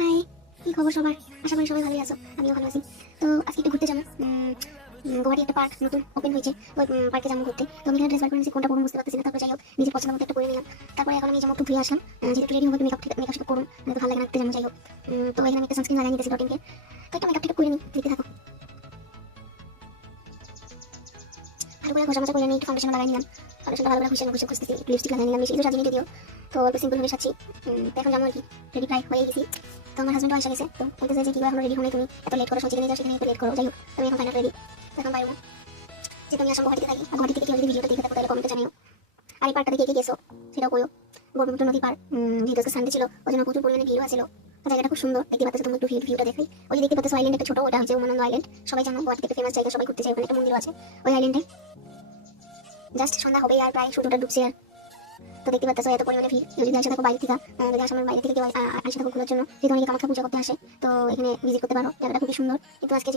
High, কি খবর সবার? আশা করি সবাই ভালোই আছো, আমিও ভালো আছি। তো আজকে একটু ঘুরতে যাবো। গুয়াহাটি একটা পার্ক নতুন ওপেন হয়েছে, ওই পার্কে যাবো ঘুরতে। তো আমি এখানে ড্রেস বার করে নিয়েছি, কোনটা পরবো বুঝতে পারতেছি না। তারপরে যাই হোক, নিজের পছন্দ মতো একটা করে নিলাম। তারপরে এখন আমি যেমন একটু ঘুরে আসলাম, যেহেতু রেডি হবো, মেকআপ শেপ করুন, তো ভালো লাগে রাখতে যাবো। যাই হোক, তো এখানে আমি একটা সানস্ক্রিন লাগাই নিতেছি ডটিনকে। তো একটা মেকআপ টেকআপ করে নিই, দেখতে থাকো। ভালো করে ঘষা মাজা করে নিই, একটু ফাউন্ডেশন লাগাই নিলাম। ফাউন্ডেশনটা ভালো করে ঘষে ঘষতেছি, একটু লিপস্টিক লাগাই নিলাম। বেশি কিছু সাজিয়ে যদিও, তো অল্প সিম্পল ভাবে সাজছি। তো এখন যাবো আর কি, রেডি প্রায় হয়ে গেছি। তো আমার হাজবেন্ডও এসে গেছে, তো বলতে চাই যে কি এখন রেডি হলে তুমি এত লেট করো, সেখানে যাও, সেখানে এত লেট করো। যাই হোক, তুমি এখন ফাইনাল রেডি। তো এখন বাইরে যেহেতু আমি আসাম গুয়াহাটিতে থাকি, আর গুয়াহাটি থেকে কেউ যদি ভিডিওটা দেখে থাকো তাহলে কমেন্টে জানিও। আর এই পার্কটা দেখে কে গেছো সেটাও বলো। ব্রহ্মপুত্র নদী পার, যেহেতু আজকে সানডে ছিল ওই জন্য প্রচুর পরিমাণে ভিড়ও আছিল। তো জায়গাটা খুব সুন্দর, দেখতে পাচ্ছ তুমি, একটু ভিউটা দেখাই। ওই যে দেখতে পাচ্ছ আইল্যান্ড একটা ছোট, ওটা হচ্ছে উমানন্দ আইল্যান্ড। সবাই জানো গুয়াহাটি থেকে ফেমাস জায়গা, সবাই ঘুরতে যায়, ওখানে একটা মন্দির আছে ওই আইল্যান্ডে। জাস্ট সন্ধ্যা হবে আর প্রায় সূর্যটা ডুবছে। আর তো দেখতে পাচ্ছ এত পরিমাণে ভিড়। কেউ যদি আসে থাকো বাইরে থেকে, যদি আসামের বাইরে থেকে কেউ আসে থাকো ঘোরার জন্য, যেহেতু অনেকে কামাখ্যা পূজা করতে আসে, তো এখানে ভিজিট করতে পারো। জায়গাটা খুবই সুন্দর। কিন্তু আজকে